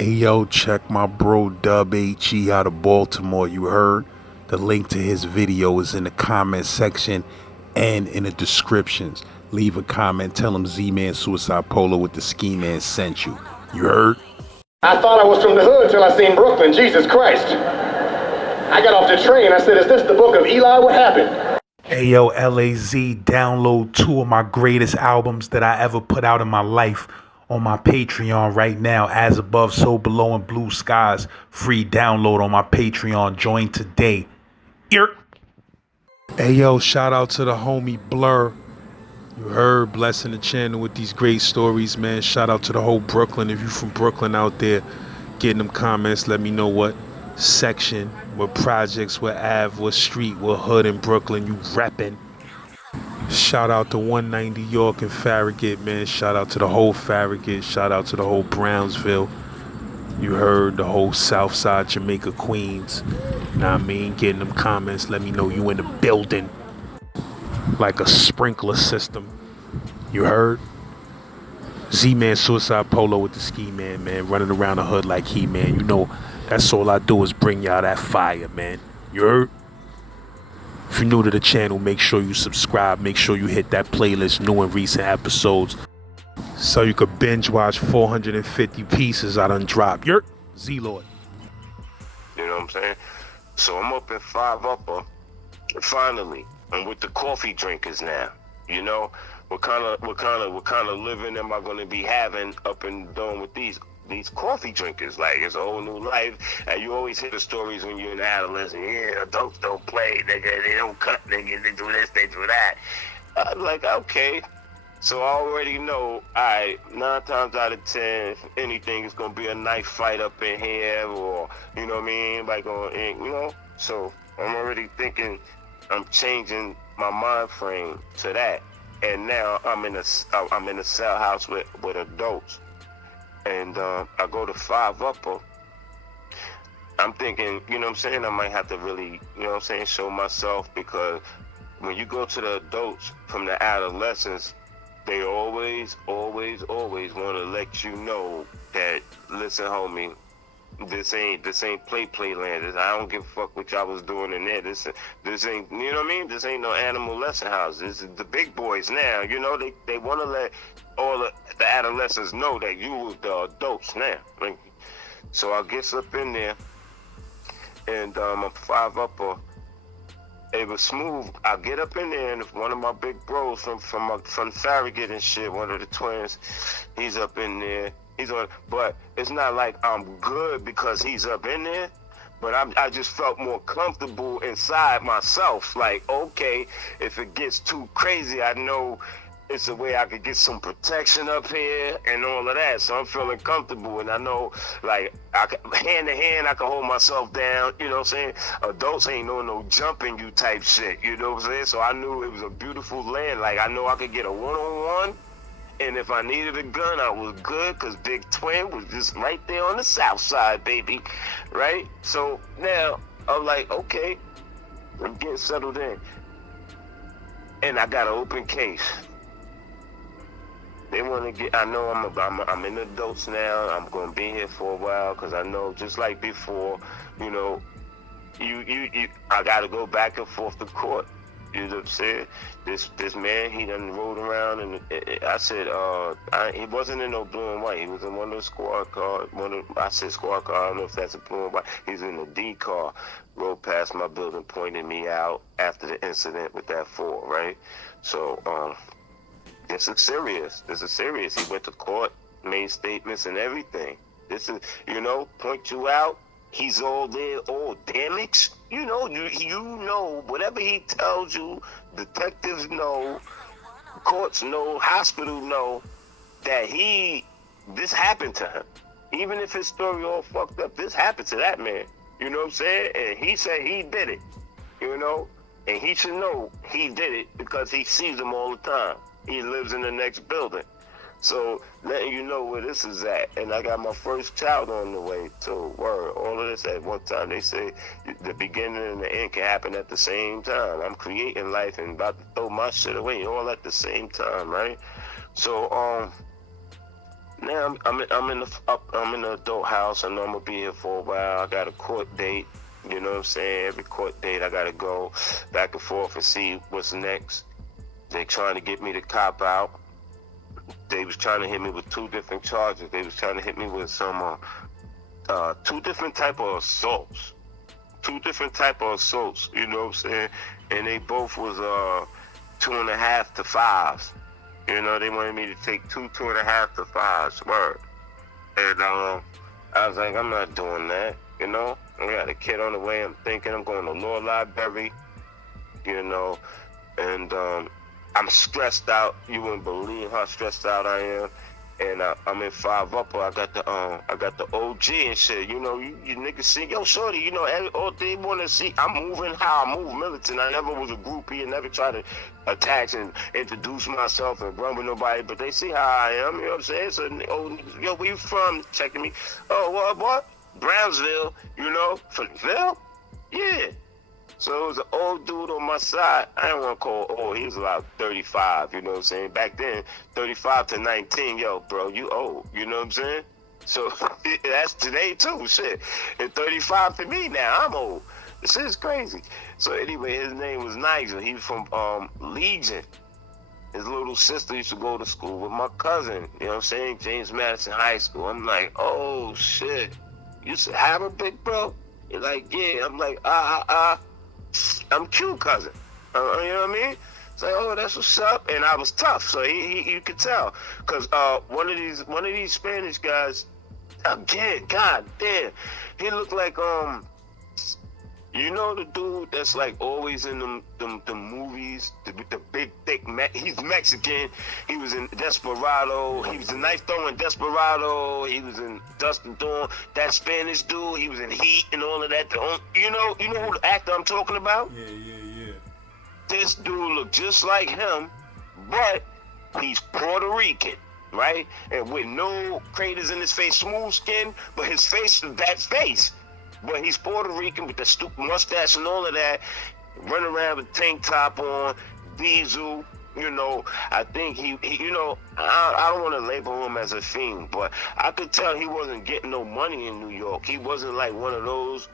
Hey yo, check my bro Dub HE out of Baltimore, you heard? The link to his video is in the comment section and in the descriptions. Leave a comment, tell him Z-Man Suicide Polo with the Ski Man sent you. You heard? I thought I was from the hood till I seen Brooklyn, Jesus Christ. I got off the train, I said, is this the book of Eli? What happened? Hey yo, LAZ, download 2 of my greatest albums that I ever put out in my life on my Patreon right now. As Above, So Below, and Blue Skies. Free download on my Patreon. Join today. Yerk. Hey yo, shout out to the homie Blurr. You heard, blessing the channel with these great stories, man. Shout out to the whole Brooklyn. If you from Brooklyn out there, getting them comments, let me know what section, what projects, what Ave, what street, what hood in Brooklyn you reppin'. Shout out to 190 York and Farragut, man. Shout out to the whole Farragut. Shout out to the whole Brownsville. You heard, the whole South Side, Jamaica, Queens. Nah, I mean, getting them comments, let me know you in the building. Like a sprinkler system. You heard? Z-Man Suicide Polo with the Ski Man, man. Running around the hood like he, man. You know, that's all I do is bring y'all that fire, man. You heard? If you're new to the channel, make sure you subscribe. Make sure you hit that playlist, new and recent episodes, so you could binge watch 450 pieces I done dropped. Yerk, Z-Lord. You know what I'm saying? So I'm up at 5 Upper, finally. I'm with the coffee drinkers now. You know, what kind of living am I gonna be having up and down with these coffee drinkers? Like, it's a whole new life. And you always hear the stories when you're an adolescent. Yeah, adults don't play, nigga. They don't cut, nigga. They do this, they do that. I'm like, okay. So I already know, alright, 9 times out of 10, if anything, it's gonna be a knife fight up in here, or, you know what I mean? Like, you know? So I'm already thinking, I'm changing my mind frame to that. And now I'm in a cell house with adults. And I go to 5 Upper. I'm thinking, you know what I'm saying, I might have to really, you know what I'm saying, show myself, because when you go to the adults from the adolescents, they always want to let you know that, listen, homie, this ain't play land. I don't give a fuck what y'all was doing in there. This ain't, you know what I mean? This ain't no animal lesson house. This is the big boys now. You know, they want to let all the adolescents know that you the adults now. Like, so I get up in there, and I'm 5 Upper. It was smooth. I get up in there, and one of my big bros from Farragut and shit, one of the twins, he's up in there. But it's not like I'm good because he's up in there, but I just felt more comfortable inside myself. Like, okay, if it gets too crazy, I know it's a way I could get some protection up here and all of that. So I'm feeling comfortable, and I know, like, hand to hand, I can hold myself down. You know what I'm saying? Adults ain't no jumping you type shit. You know what I'm saying? So I knew it was a beautiful land. Like, I know I could get a one-on-one. And if I needed a gun, I was good, because Big Twin was just right there on the south side, baby. Right? So now I'm like, okay, I'm getting settled in. And I got an open case. They want to get, I know I'm in adults now. I'm going to be here for a while, because I know, just like before, you know, I got to go back and forth to court. You know what I'm saying? This man, he done rode around, and I said, he wasn't in no blue and white. He was in one of the squad cars. I said squad car. I don't know if that's a blue and white. He's in a D car. Rode past my building, pointed me out after the incident with that 4, right? So, this is serious. This is serious. He went to court, made statements and everything. This is, you know, point you out. He's all there, all damaged. You know, you know, whatever he tells you, detectives know, courts know, hospital know, that this happened to him. Even if his story all fucked up, this happened to that man. You know what I'm saying? And he said he did it, you know? And he should know he did it, because he sees them all the time. He lives in the next building. So, letting you know where this is at. And I got my first child on the way, too. Word. All of this at one time. They say the beginning and the end can happen at the same time. I'm creating life and about to throw my shit away all at the same time, right? So, Now I'm in the adult house. I know I'm gonna be here for a while. I got a court date. You know what I'm saying? Every court date I gotta go back and forth and see what's next. They trying to get me to cop out. They was trying to hit me with 2 different charges. They was trying to hit me with some 2 different type of assaults. 2 different type of assaults. You know what I'm saying? And they both was 2.5 to 5s. You know, they wanted me to take 2.5 to 5s. Word. And I was like, I'm not doing that. You know, I got a kid on the way. I'm thinking I'm going to law library. You know, and I'm stressed out. You wouldn't believe how stressed out I am. And I'm in 5 Upper. I got the OG and shit. You know, you niggas see, yo, shorty. You know, all they want to see, I'm moving how I move militant. I never was a groupie and never tried to attach and introduce myself and run with nobody. But they see how I am. You know what I'm saying? So, yo, where you from? Checking me. Oh, what? Brownsville. You know, from Ville? Yeah. So it was an old dude on my side. I don't want to call old. He was about 35, you know what I'm saying? Back then, 35 to 19, yo, bro, you old, you know what I'm saying? So that's today too, shit. And 35 to me now, I'm old. This is crazy. So anyway, his name was Nigel. He was from Legion. His little sister used to go to school with my cousin, you know what I'm saying? James Madison High School. I'm like, oh, shit. You used to have a big bro? He's like, yeah. I'm like, I'm cute, cousin. You know what I mean? It's like, oh, that's what's up. And I was tough, so you could tell, cause one of these Spanish guys, again, god damn, he looked like you know the dude that's like always in the movies, the big thick he's Mexican. He was in Desperado. He was a knife throwing Desperado. He was in Dust and Dawn. That Spanish dude. He was in Heat and all of that. You know who the actor I'm talking about? Yeah. This dude looked just like him, but he's Puerto Rican, right? And with no craters in his face, smooth skin, but his face is that face. But he's Puerto Rican with the stupid mustache and all of that, running around with tank top on, diesel, you know. I think he you know, I don't want to label him as a fiend, but I could tell he wasn't getting no money in New York. He wasn't like one of those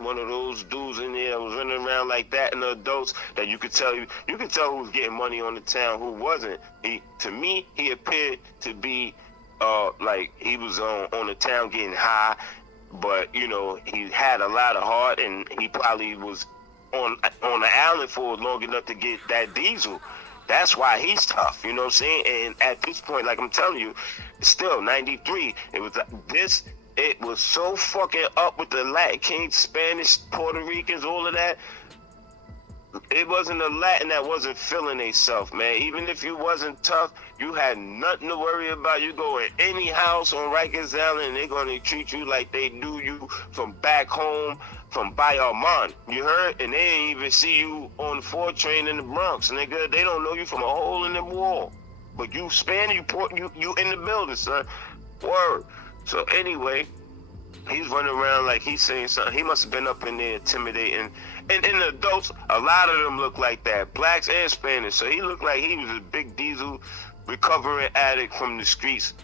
dudes in there that was running around like that in the adults that you could tell who was getting money on the town, who wasn't. To me, he appeared to be like he was on the town getting high. But, you know, he had a lot of heart, and he probably was on the island for long enough to get that diesel. That's why he's tough, you know what I'm saying? And at this point, like I'm telling you, still 93, it was so fucking up with the Latin Kings, Spanish, Puerto Ricans, all of that. It wasn't a Latin that wasn't feeling themselves, man. Even if you wasn't tough, you had nothing to worry about. You go in any house on Rikers Island, and they're going to treat you like they knew you from back home, from Bayamon. You heard? And they ain't even see you on the 4 train in the Bronx, nigga. They don't know you from a hole in the wall. But you Spanish, you in the building, son. Word. So anyway, he's running around like he's saying something. He must have been up in there intimidating. And in the adults, a lot of them look like that, blacks and Spanish. So he looked like he was a big diesel recovering addict from the streets,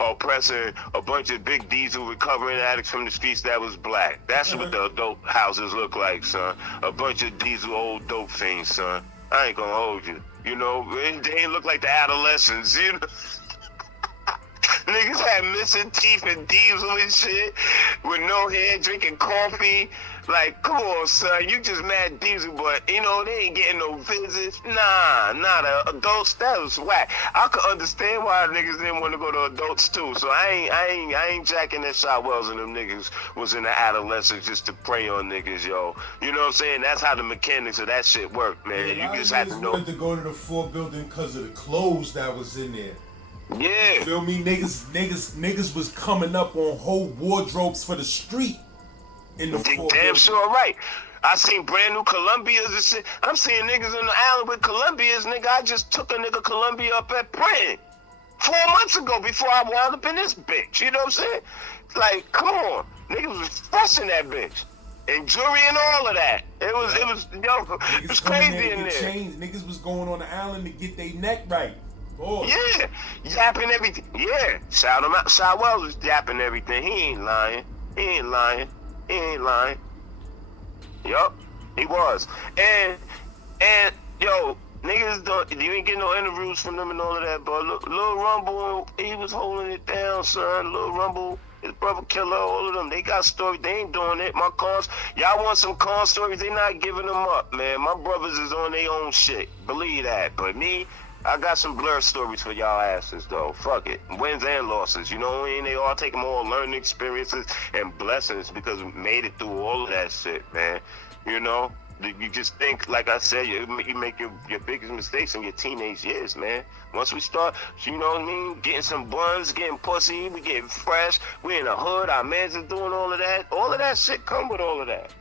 oppressing a bunch of big diesel recovering addicts from the streets that was black. That's what the adult houses look like, son. A bunch of diesel old dope fiends, son. I ain't gonna hold you. You know, they ain't look like the adolescents, you know? Niggas had missing teeth and diesel and shit with no hair, drinking coffee. Like, come on, son, you just mad diesel, but, you know, they ain't getting no visits. Nah, the adults, that was whack. I could understand why niggas didn't want to go to adults, too. So I ain't jacking that shot Wells and them niggas was in the adolescence just to prey on niggas, yo. You know what I'm saying? That's how the mechanics of that shit work, man. Yeah, you just have to know. Wanted to go to the 4 building because of the clothes that was in there. Yeah. You feel me? Niggas was coming up on whole wardrobes for the street in the 4 damn sure right. I seen brand new Columbias and shit. I'm seeing niggas on the island with Columbias, nigga. I just took a nigga Columbia up at Princeton 4 months ago before I wound up in this bitch. You know what I'm saying? Like, come on. Niggas was fresh in that bitch. And jewelry and all of that. It was crazy in there. Niggas was going on the island to get their neck right. Boy. Yeah, yapping everything. Yeah, shout him out. Shout Wells was yapping everything. He ain't lying. He ain't lying. He ain't lying. Yup, he was. And yo, niggas don't. You ain't get no interviews from them and all of that. But Lil Rumble, he was holding it down, son. Lil Rumble, his brother Killer, all of them. They got stories. They ain't doing it. My cons, y'all want some con stories? They not giving them up, man. My brothers is on their own shit. Believe that. But me, I got some Blurr stories for y'all asses, though. Fuck it. Wins and losses. You know what I mean? They all take them all learning experiences and blessings because we made it through all of that shit, man. You know? You just think, like I said, you make your biggest mistakes in your teenage years, man. Once we start, you know what I mean, getting some buns, getting pussy, we getting fresh, we in the hood, our mans are doing all of that shit come with all of that.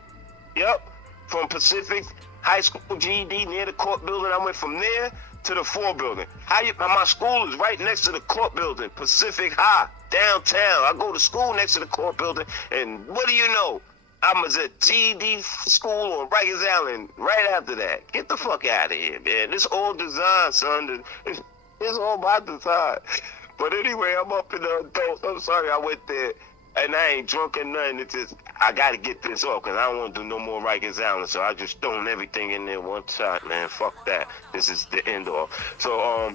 Yep. From Pacific High School GED near the court building, I went from there to the 4 building. My school is right next to the court building, Pacific High, downtown. I go to school next to the court building, and what do you know? I was at GED school on Rikers Island right after that. Get the fuck out of here, man. This all design, son. It's all by design. But anyway, I'm up in the adults. I'm sorry I went there, and I ain't drunk or nothing. It's just, I got to get this off, because I don't want to do no more Rikers Island. So I just thrown everything in there one shot, man. Fuck that. This is the end all. So,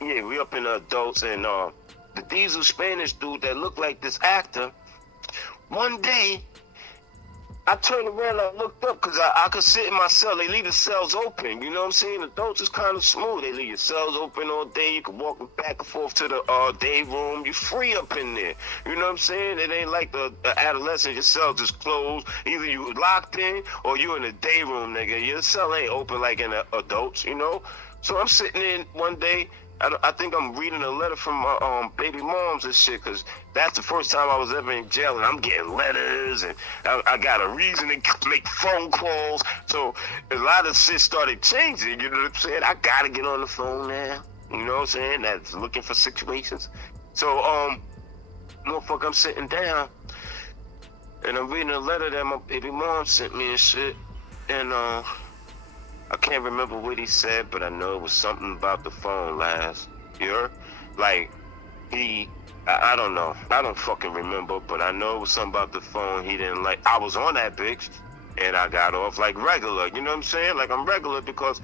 yeah, we up in the adults, and the Diesel Spanish dude that looked like this actor, one day, I turned around, I looked up, because I could sit in my cell. They leave the cells open, you know what I'm saying? Adults is kind of smooth. They leave your cells open all day. You can walk back and forth to the day room. You're free up in there. You know what I'm saying? It ain't like the adolescent. Your cell just closed. Either you locked in or you in the day room, nigga. Your cell ain't open like in the adults, you know? So I'm sitting in one day. I think I'm reading a letter from my baby moms and shit, because that's the first time I was ever in jail, and I'm getting letters, and I got a reason to make phone calls. So a lot of shit started changing, you know what I'm saying? I gotta get on the phone now, you know what I'm saying? That's looking for situations. So, motherfucker, I'm sitting down, and I'm reading a letter that my baby mom sent me and shit, and I can't remember what he said, but I know it was something about the phone last year. Like, I don't know. I don't fucking remember, but I know it was something about the phone he didn't like. I was on that bitch, and I got off like regular. You know what I'm saying? Like, I'm regular because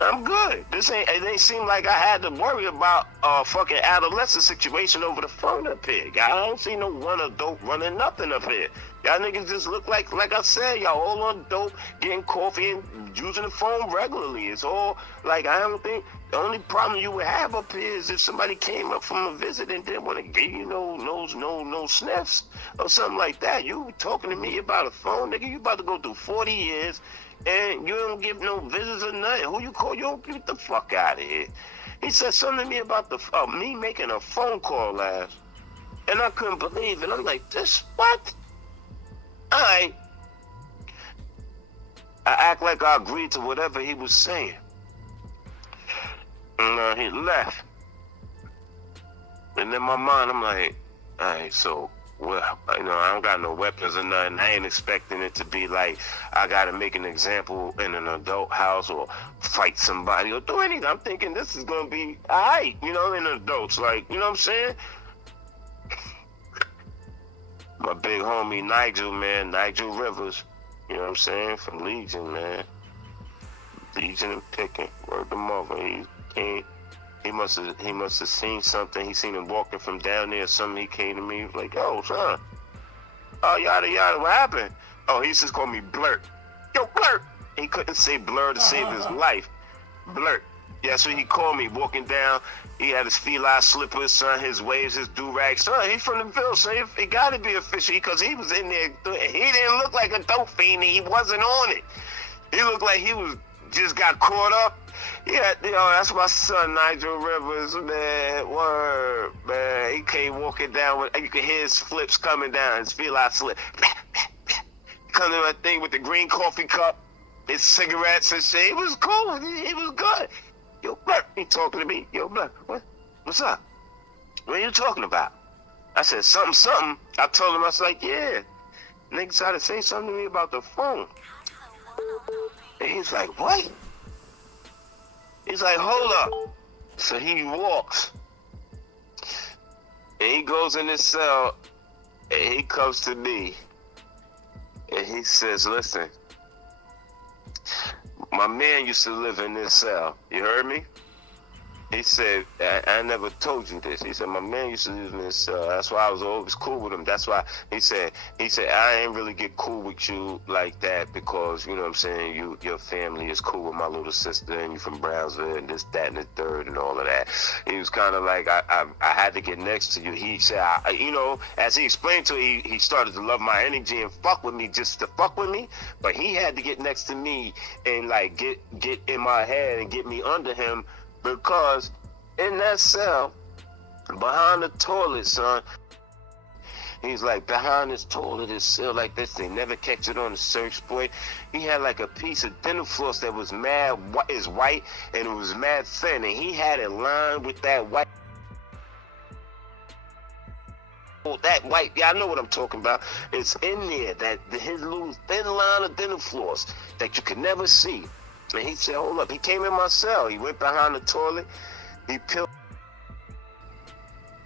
I'm good. It ain't seem like I had to worry about a fucking adolescent situation over the phone up here. I don't see no one adult running nothing up here. Y'all niggas just look like I said, y'all all on dope, getting coffee and using the phone regularly. It's all like, I don't think the only problem you would have up here is if somebody came up from a visit and didn't want to give you no sniffs or something like that. You talking to me about a phone, nigga? You about to go through 40 years and you don't give no visits or nothing. Who you call? You don't get the fuck out of here. He said something to me about me making a phone call last, and I couldn't believe it. I'm like, this what? I act like I agreed to whatever he was saying. And he left. And in my mind, I'm like, all right, so, well, I don't got no weapons or nothing. I ain't expecting it to be like I got to make an example in an adult house or fight somebody or do anything. I'm thinking this is going to be all right, in adults. Like, you know what I'm saying? My big homie Nigel Rivers, you know what I'm saying, from Legion, man. Legion and Picking, word to mother. He must have seen something. He seen him walking from down there or something. He came to me, he was like, yo, son. Oh, yada, yada, what happened? Oh, he just called me Blurr. Yo, Blurr. He couldn't say Blurr to save his life. Blurr. Yeah, so he called me walking down. He had his feline slippers, son, his waves, his do-rag. Son, he from the Ville, so it got to be official because he was in there. He didn't look like a dope fiend. He wasn't on it. He looked like he was just got caught up. Yeah, that's my son, Nigel Rivers, man. Word, man. He came walking down. You could hear his flips coming down, his feline slip. Coming to that thing with the green coffee cup, his cigarettes and shit. It was cool. It was good. Yo, Blurr, he talking to me. Yo, Blurr, what's up? What are you talking about? I said, something. I told him, I was like, yeah. Nigga tried to say something to me about the phone. And he's like, what? He's like, hold up. So he walks. And he goes in his cell. And he comes to me. And he says, listen. My man used to live in this cell. You heard me? He said, I never told you this. He said, my man used to live in this cell. That's why I was always cool with him. That's why he said, I ain't really get cool with you like that because, you know what I'm saying, your family is cool with my little sister and you from Brownsville and this, that, and the third and all of that. He was kind of like, I had to get next to you. He said, you know, as he explained to me, he started to love my energy and fuck with me just to fuck with me. But he had to get next to me and like get in my head and get me under him. Because in that cell, behind the toilet, son, he's like, behind this toilet is cell like this. They never catch it on the search boy. He had like a piece of dental floss that was mad, is white, and it was mad thin. And he had it lined with that white. That white, yeah, I know what I'm talking about. It's in there, that his little thin line of dental floss that you could never see. And he said, hold up. He came in my cell. He went behind the toilet. He peeled.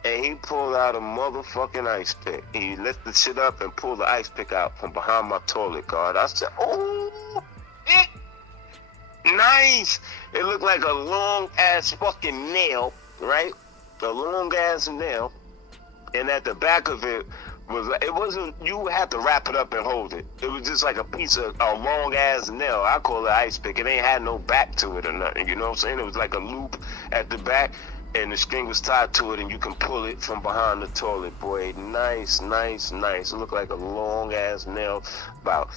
And he pulled out a motherfucking ice pick. He lifted the shit up and pulled the ice pick out from behind my toilet guard. I said, oh, nice. It looked like a long-ass fucking nail, right? A long-ass nail. And at the back of it, it wasn't, you had to wrap it up and hold it. It was just like a piece of a long ass nail. I call it ice pick. It ain't had no back to it or nothing. You know what I'm saying? It was like a loop at the back and the string was tied to it and you can pull it from behind the toilet, boy. Nice, nice, nice. It looked like a long ass nail. About,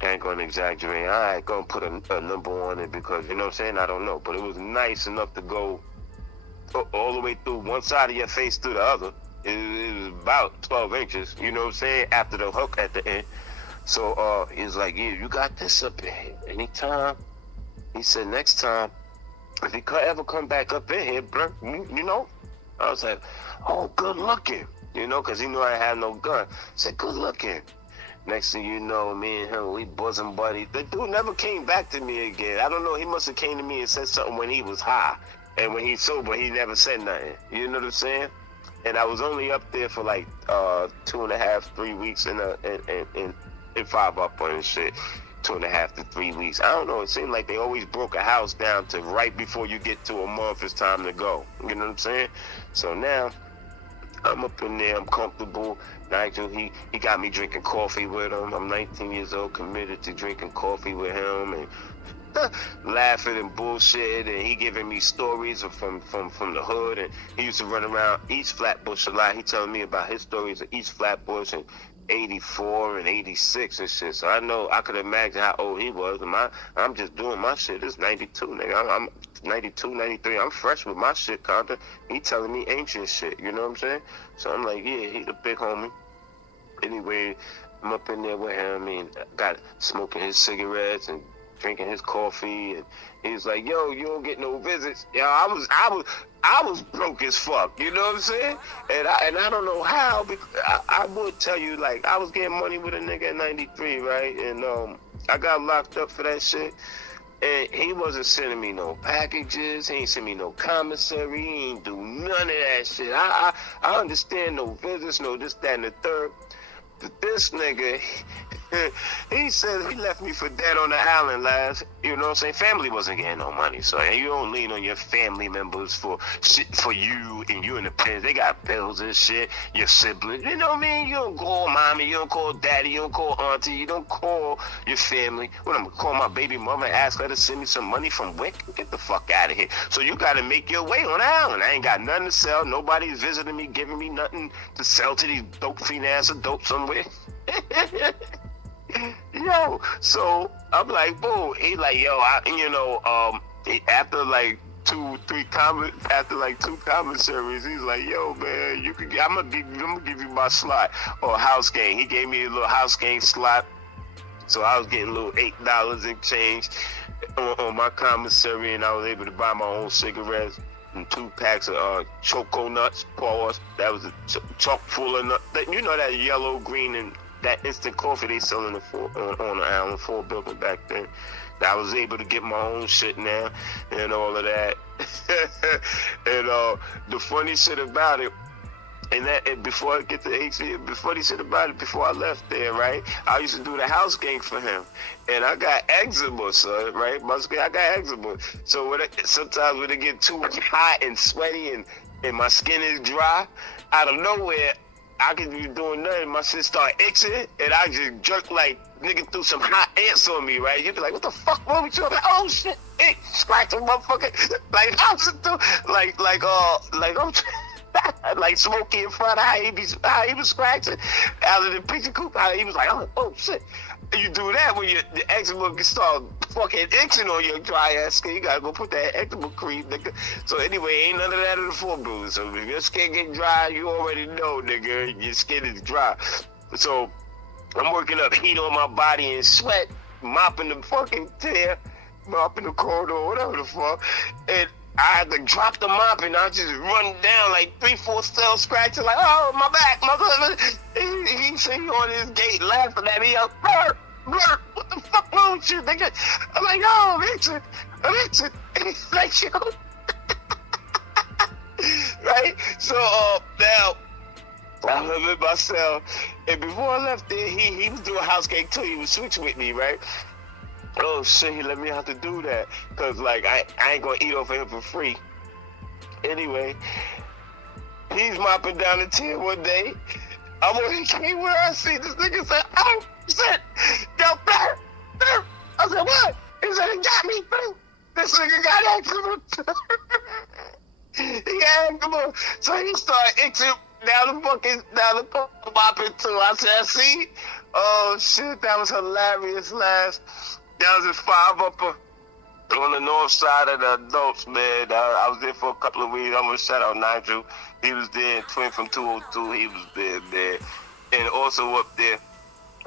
I ain't gonna exaggerate. I ain't gonna put a number on it because, you know what I'm saying? I don't know. But it was nice enough to go all the way through one side of your face to the other. It was about 12 inches, you know what I'm saying, after the hook at the end. So he's like, yeah, you got this up in here. Anytime. He said, next time, if he could ever come back up in here, Blurr, you know. I was like, oh, good looking. You know, because he knew I had no gun. I said, good looking. Next thing you know, me and him, we bosom buddies. The dude never came back to me again. I don't know, he must have came to me and said something when he was high. And when he's sober, he never said nothing. You know what I'm saying? And I was only up there for like 2.5, 3 weeks in 5 up on shit. 2.5 to 3 weeks. I don't know. It seemed like they always broke a house down to right before you get to a month, it's time to go. You know what I'm saying? So now I'm up in there. I'm comfortable. Nigel, he got me drinking coffee with him. I'm 19 years old, committed to drinking coffee with him and laughing and bullshit, and he giving me stories from the hood, and he used to run around East Flatbush a lot. He telling me about his stories of East Flatbush and 84 and 86 and shit. So I know, I could imagine how old he was. And I'm just doing my shit. It's 92, nigga. I'm 92, 93. I'm fresh with my shit, Conta. He telling me ancient shit, you know what I'm saying? So I'm like, yeah, he's a big homie. Anyway, I'm up in there with him and got smoking his cigarettes and drinking his coffee, and he's like, yo, you don't get no visits. Yo, I was broke as fuck, you know what I'm saying? And I don't know how, because I would tell you, like, I was getting money with a nigga in 93, right? And I got locked up for that shit. And he wasn't sending me no packages. He ain't send me no commissary. He ain't do none of that shit. I understand no visits, no this, that, and the third. But this nigga, he said he left me for dead on the island last. You know what I'm saying? Family wasn't getting no money. So you don't lean on your family members for shit for you, and you in the pens. They got bills and shit. Your siblings. You know what I mean? You don't call mommy. You don't call daddy. You don't call auntie. You don't call your family. What, I'm going to call my baby mama and ask her to send me some money from Wick? Get the fuck out of here. So you got to make your way on the island. I ain't got nothing to sell. Nobody's visiting me, giving me nothing to sell to these dope fiends or dope somewhere. Yo, so I'm like, boom. He like, yo, after like two commissaries, he's like, yo, man, you can. I'm gonna give you my slot or house game. He gave me a little house game slot, so I was getting a little $8 in change on my commissary, and I was able to buy my own cigarettes and 2 packs of choco nuts. Pause. That was a chock full of nuts. You know that yellow, green, and that instant coffee they selling on the Allen 4 building back then. I was able to get my own shit now and all of that. And the funny shit about it, and before I get to HC, funny shit about it, before I left there, right, I used to do the house gang for him. And I got eczema, son, right? I got eczema. So sometimes when it get too hot and sweaty and my skin is dry, out of nowhere, I could be doing nothing. My shit start itching, and I just jerk like nigga threw some hot ants on me, right? You'd be like, what the fuck wrong with you? I'm like, oh shit, it scratch a motherfucker. Like I'm just doing, like I'm like Smokey in front of how he was scratching out of the picture coop. How he was like, oh shit. You do that when your eczema can start fucking itching on your dry ass skin. You gotta go put that eczema cream, nigga. So anyway, ain't none of that in the 4 booze. So if your skin get dry, you already know, nigga, your skin is dry. So I'm working up heat on my body and sweat, mopping the fucking chair, mopping the corridor, whatever the fuck. And I had to drop the mop and I just run down like 3-4 cells scratching like, oh, my back, my brother. He see on his gate laughing at me. Blurr, Blurr, what the fuck wrong with you, nigga? I'm like, oh, I'm itching. And he's like, yo. Right? So now I live in my cell. And before I left there, he was doing house gang too. He was switching with me, right? Oh shit, he let me have to do that. Cause like I ain't gonna eat off of him for free. Anyway, he's mopping down the chair one day. I'm on the key where I see this nigga say, oh shit, yo, Blurr. I said, what? He said, he got me, bro. This nigga got eczema. He got eczema. So he started itching down the mopping too. I said, see? Oh shit, that was hilarious, last. That was his 5-upper on the north side of the adults, man. I was there for a couple of weeks. I'm gonna shout out Nigel. He was there, twin from 202. He was there, man. And also up there,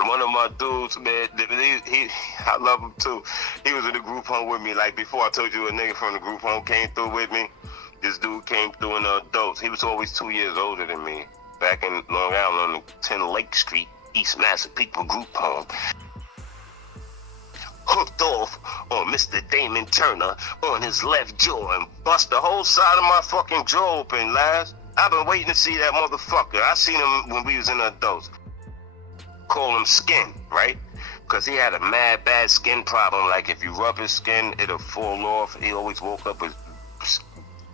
one of my dudes, man, I love him too. He was in the group home with me. Like before I told you a nigga from the group home came through with me. This dude came through in the adults. He was always 2 years older than me. Back in Long Island on 10 Lake Street, East Massapequa group home. Hooked off on Mr. Damon Turner on his left jaw and bust the whole side of my fucking jaw open, lads. I've been waiting to see that motherfucker. I seen him when we was in the adults. Call him Skin, right? Because he had a mad bad skin problem. Like if you rub his skin, it'll fall off. He always woke up with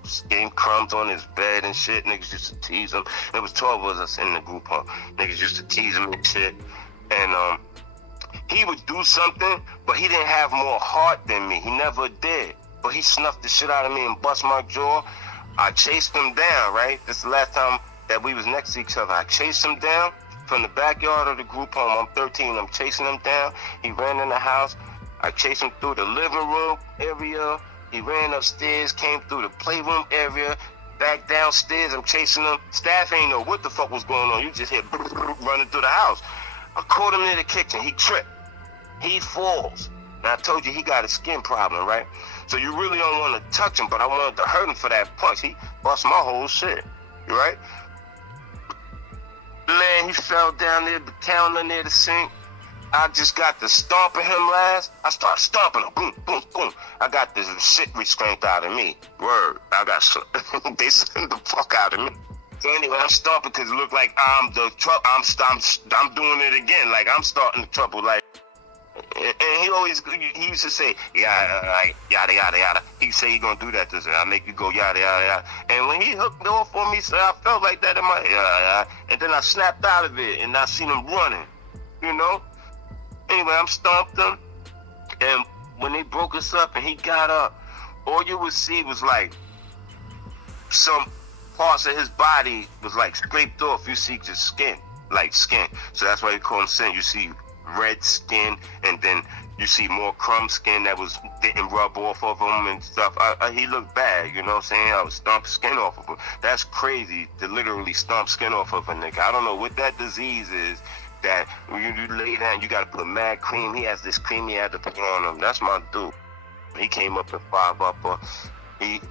skin crumbs on his bed and shit. Niggas used to tease him. There was 12 of us in the group home. Niggas used to tease him and shit. And he would do something, but he didn't have more heart than me. He never did. But he snuffed the shit out of me and bust my jaw. I chased him down, right? This is the last time that we was next to each other. I chased him down from the backyard of the group home. I'm 13. I'm chasing him down. He ran in the house. I chased him through the living room area. He ran upstairs, came through the playroom area, back downstairs. I'm chasing him. Staff ain't know what the fuck was going on. You just hear running through the house. I caught him in the kitchen. He tripped. He falls. And I told you he got a skin problem, right? So you really don't want to touch him, but I wanted to hurt him for that punch. He bust my whole shit, right? Man, he fell down there, the counter near the sink. I just got to stomping him last. I started stomping him, boom, boom, boom. I got this shit restraint out of me. Word, they sent the fuck out of me. So anyway, I'm stomping because it looked like I'm the trouble. I'm doing it again, like I'm starting the trouble, like. And he used to say, yada, yada, yada. He say he gonna do that to say, I make you go yada, yada, yada. And when he hooked off on me, so I felt like that in my head. And then I snapped out of it, and I seen him running, you know? Anyway, I'm stomped him, and when they broke us up and he got up, all you would see was like some parts of his body was like scraped off. You see just skin, like skin. So that's why you call him sin. You see red skin, and then you see more crumb skin that didn't rub off of him and stuff. He looked bad, you know what I'm saying? I was stomping skin off of him. That's crazy to literally stomp skin off of a nigga. I don't know what that disease is that when you lay down, you gotta put mad cream. He has this cream he had to put on him. That's my dude. He came up in 5-upper.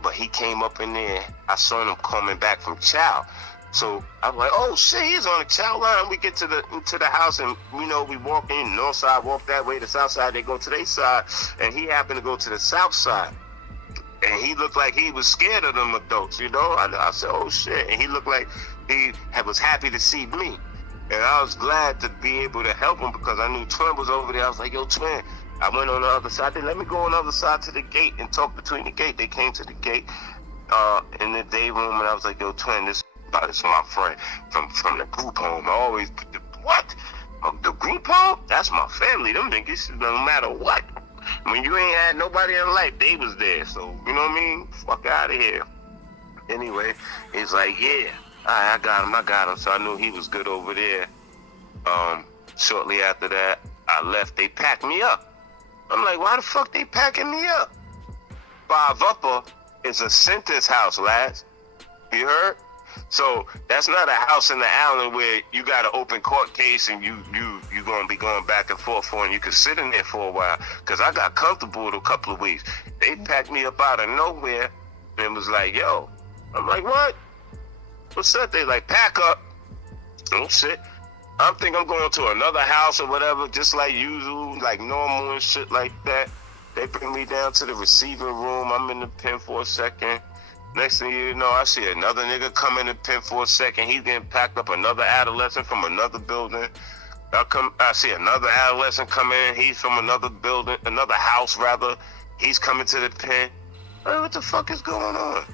But he came up in there. I saw him coming back from chow. So I'm like, oh shit, he's on the child line. We get to the house, and we walk in, north side, walk that way, the south side, they go to their side, and he happened to go to the south side. And he looked like he was scared of them adults, I said, oh shit. And he looked like he was happy to see me. And I was glad to be able to help him because I knew Twin was over there. I was like, yo, Twin. I went on the other side. They let me go on the other side to the gate and talk between the gate. They came to the gate in the day room, and I was like, yo, Twin, this is my friend from the group home. I always, what? The group home? That's my family. Them niggas, no matter what. When you ain't had nobody in life, they was there. So, you know what I mean? Fuck out of here. Anyway, he's like, yeah. I got him. So I knew he was good over there. Shortly after that, I left. They packed me up. I'm like, why the fuck they packing me up? 5 Upper is a sentence house, lads. You heard? So that's not a house in the island where you got an open court case and you gonna be going back and forth for, and you can sit in there for a while. Cause I got comfortable a couple of weeks. They packed me up out of nowhere and was like, yo. I'm like, what? What's up? They like, pack up. Oh shit. I'm thinking I'm going to another house or whatever, just like usual, like normal and shit like that. They bring me down to the receiving room. I'm in the pen for a second. Next thing you know, I see another nigga come in the pen for a second. He's getting packed up, another adolescent from another building. I see another adolescent come in. He's from another building, another house rather. He's coming to the pen. Hey, what the fuck is going on?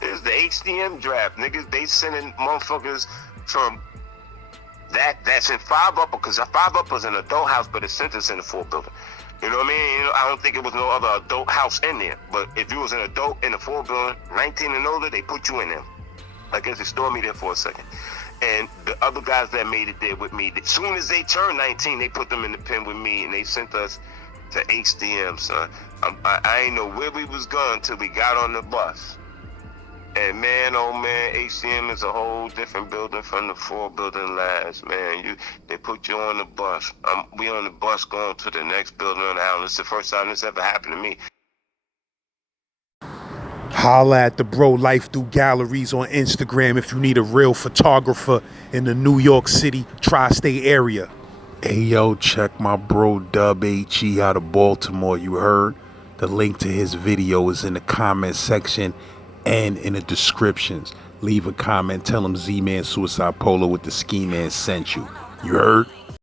It's the HDM draft. Niggas, they sending motherfuckers from that's in 5 Upper, because 5 Upper is an adult house, but it's sentenced in the 4 building. You know what I mean? I don't think it was no other adult house in there. But if you was an adult in the 4 building, 19 and older, they put you in there. I guess they stored me there for a second. And the other guys that made it there with me, as soon as they turned 19, they put them in the pen with me, and they sent us to HDM, son. I ain't know where we was going till we got on the bus. And man, oh man, HCM is a whole different building from the 4 building lads, man. They put you on the bus. We on the bus going to the next building on the island. It's the first time this ever happened to me. Holla at the Bro Life Through Galleries on Instagram if you need a real photographer in the New York City tri-state area. Hey yo, check my bro Dub HE out of Baltimore, you heard? The link to his video is in the comment section and in the descriptions. Leave a comment, tell him Z-Man Suicide Polo with the Ski Man sent you. You heard?